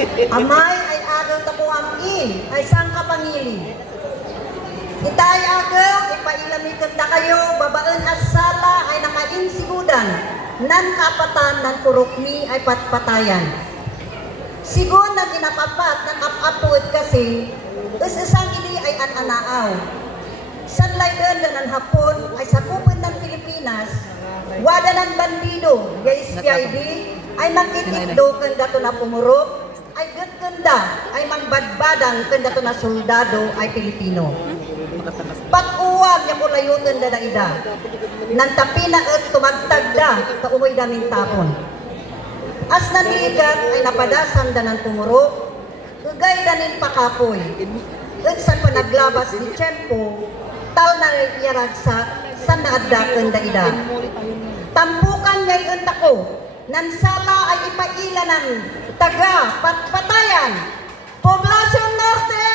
Amay ay agaw ta ko amin, ay sang kapangili. Itay agaw, ipailamitan na kayo, babaan at sala ay nakainsigodan, nan kapatan, nan kurukmi ay patpatayan. Sigon na ginapapat, nan apapod kasi, isang ili ay ananaaw. Sanlay doon ng hapon ay sakupin ng Pilipinas, wada ng bandido, guys PID, ay magkitikdo kanda to na pumurok, ay ganda ay mangbadbadang kanda to na soldado ay Pilipino. Pag-uwag niya mula yun kanda na ida, nang tapina at tumagtagda, kaumoy daming tapon. As nanigat ay napadasan da ng pumurok, ugay danin pakapoy, at sa panaglabas ni Tiyempo, tal na yarag sa naaddakan da ida. Tampukan niya yung tako, nansala ay ipaila ng taga patpatayan. Poblasyon Norte,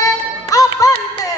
abante!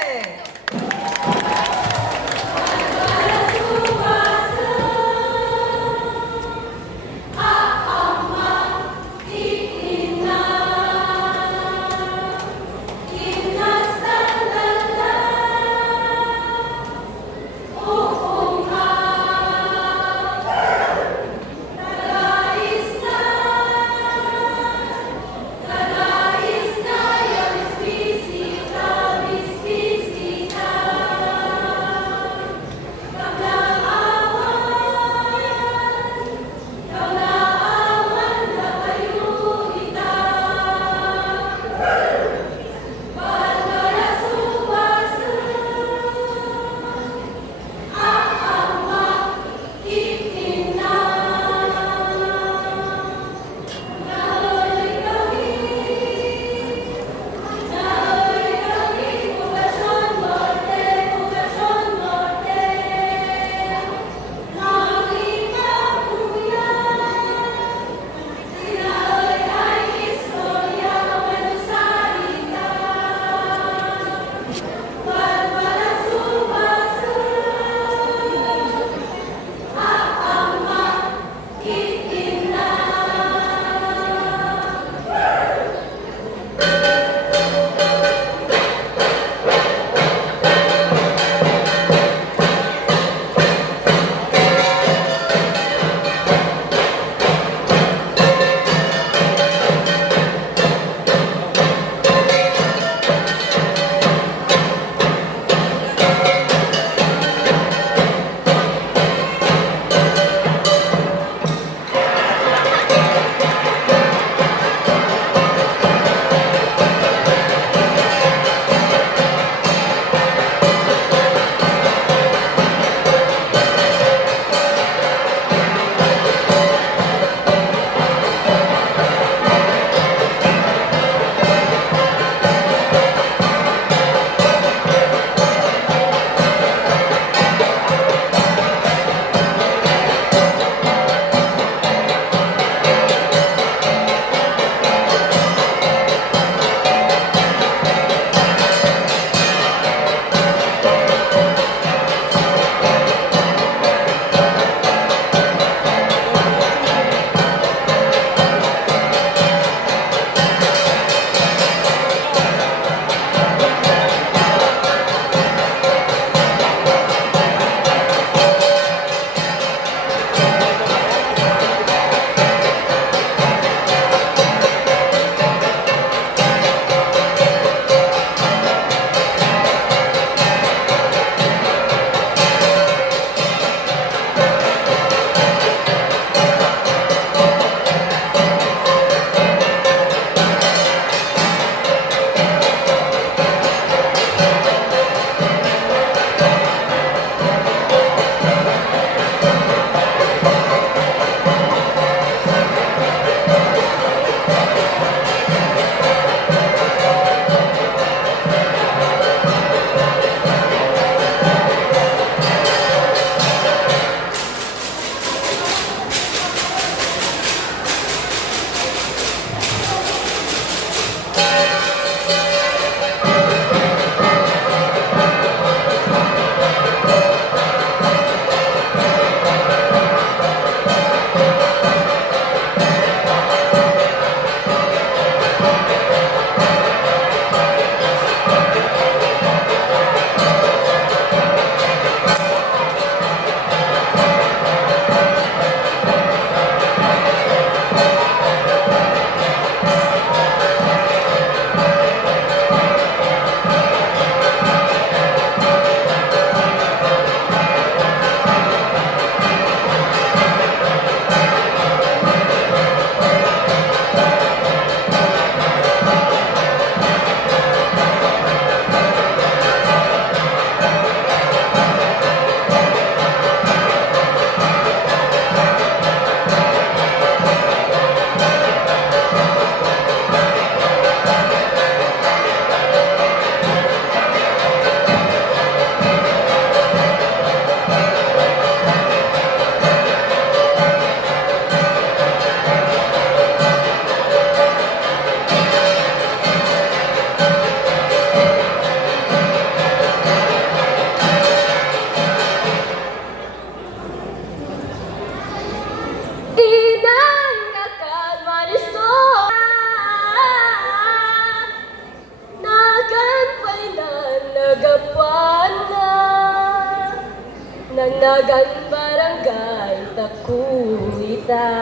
Dagan barangay Takuita.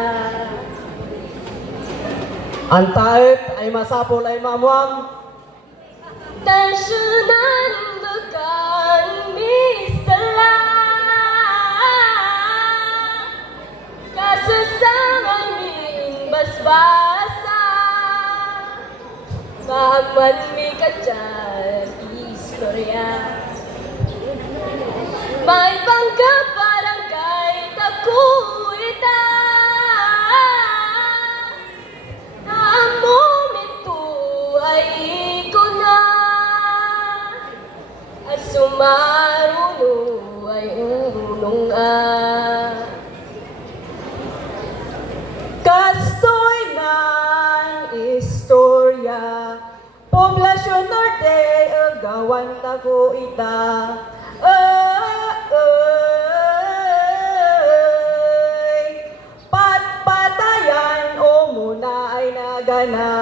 Ang taet ay masapol ay mamuang. Tansyonan bagan mistala. Kasasangan min basbasa. Paman mi kadyan istorya. May bangka barangay Takuita. Sumaruno ay unong Kastoy ng istorya, Poblasyon Norte, Agawan Taguita. Patpatayan o muna ay nagana.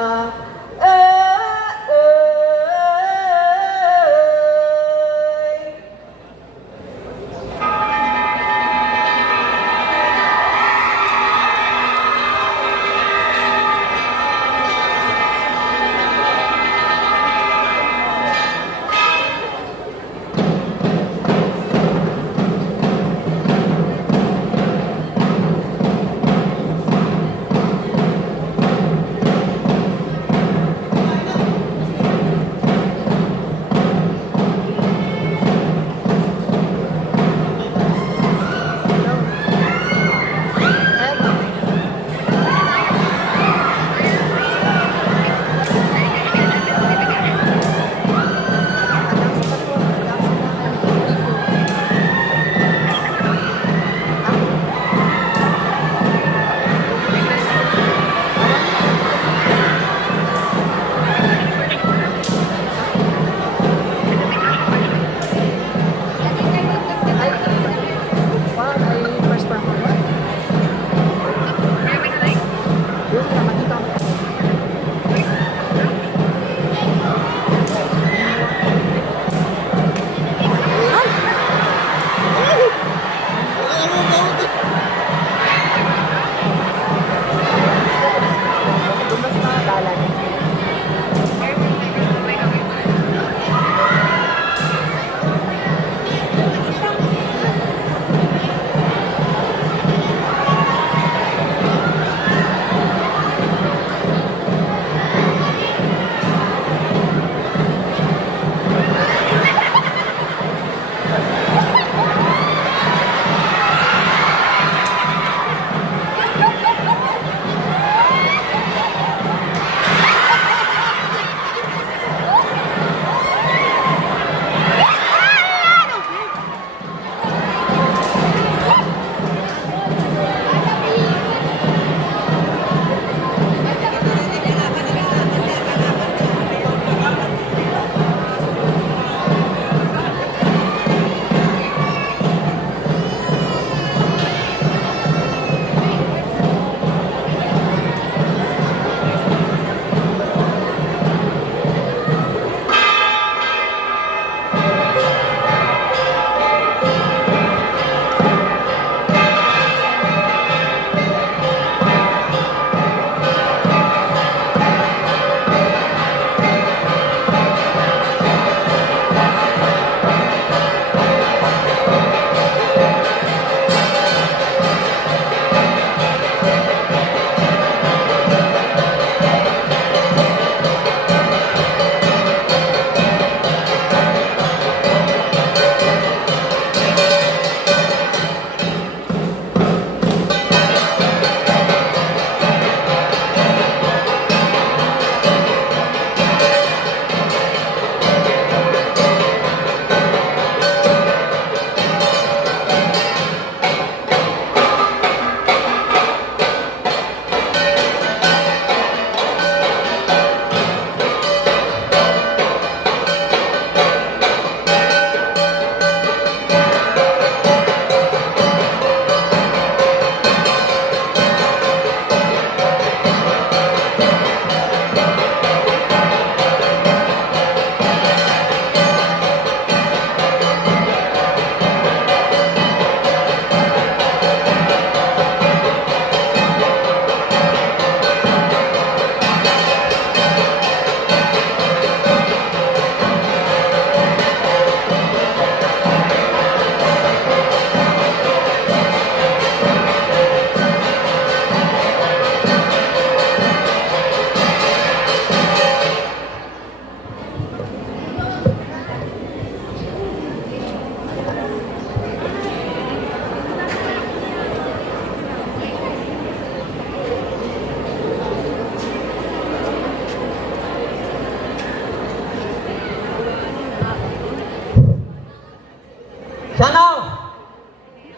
Sana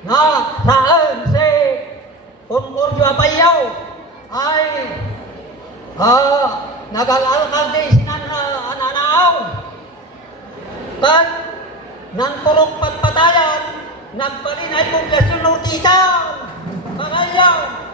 na saan si Concordio Apayaw ay nag-alkalde sinananaaw kan nang turok patpatayan nagbalin ay poblasyon Nortita Pagayaw.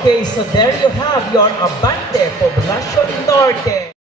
Okay, so there you have your Abante Poblacion Norte.